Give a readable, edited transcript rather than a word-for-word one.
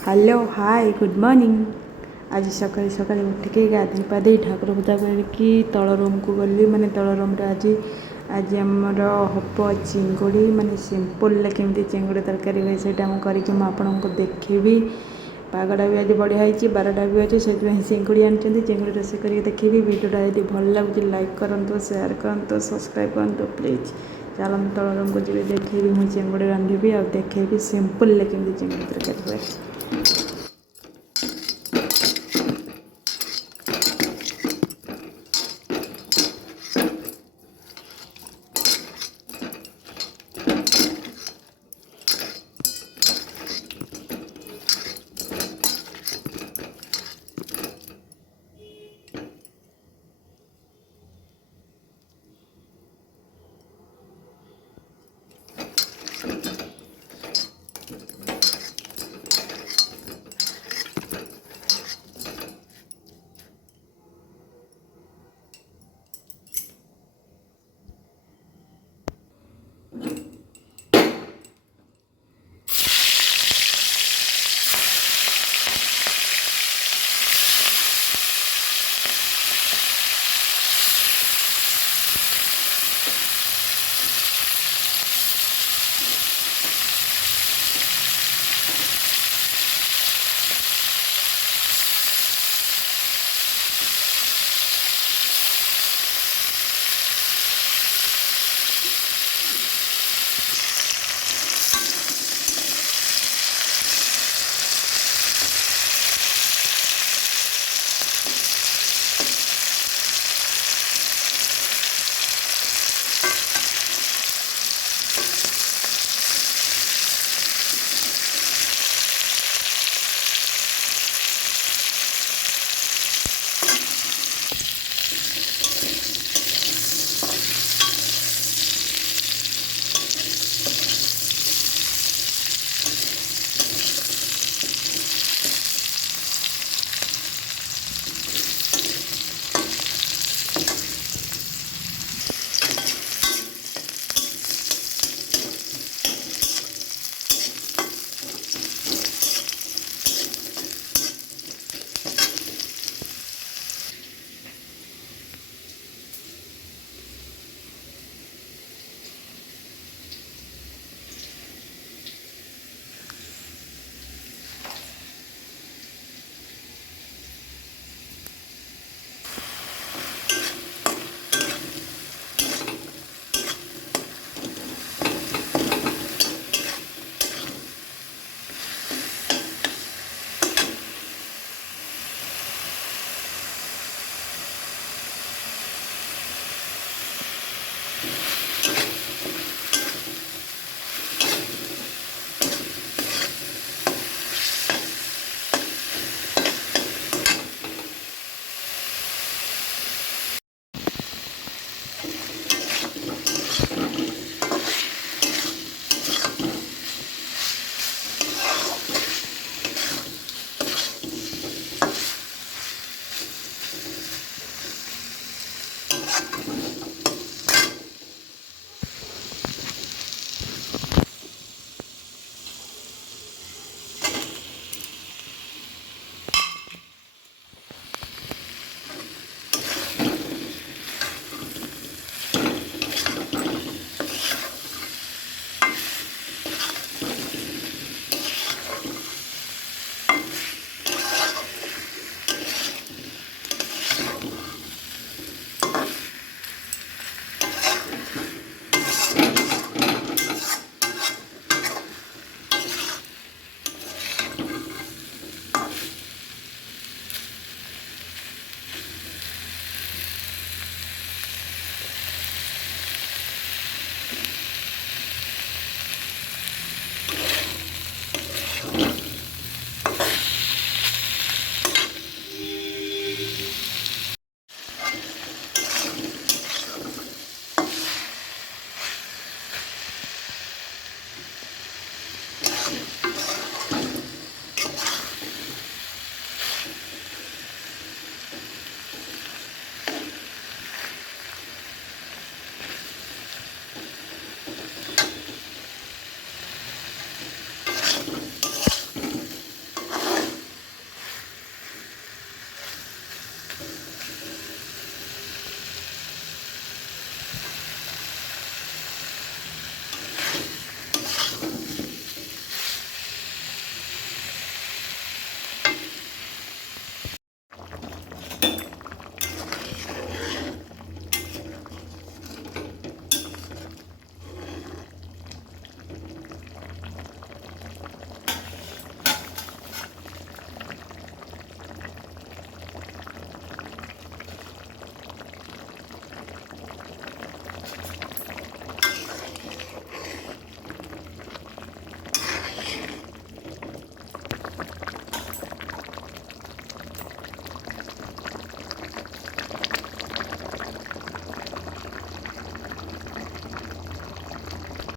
Hello hi good morning. आज सकाଳେ सकाळे उठिकी गाधोई पाधोई ठाकुर पूजा करके तल रूम को गली माने तल रूम रे आज आज आमर हम चिंगुड़ी माने सिंपल केमती चिंगुड़ी तरकारी हुए से करके आपको देखेबी। पागटा भी आज बढ़िया है 12टा भी अच्छे से चिंगुड़ी आनी चिंगुड़ी रोषे करके देखेबी। वीडियोटा यदि भल लगे लाइक करूँ शेयर करूँ सब्सक्राइब करूँ प्लीज। चलते तल रूम को जी देखेबी मुझे चिंगुड़ी रांधि और देखेबी सिंपल केमती चिंगुड़ी तरकारी हुए।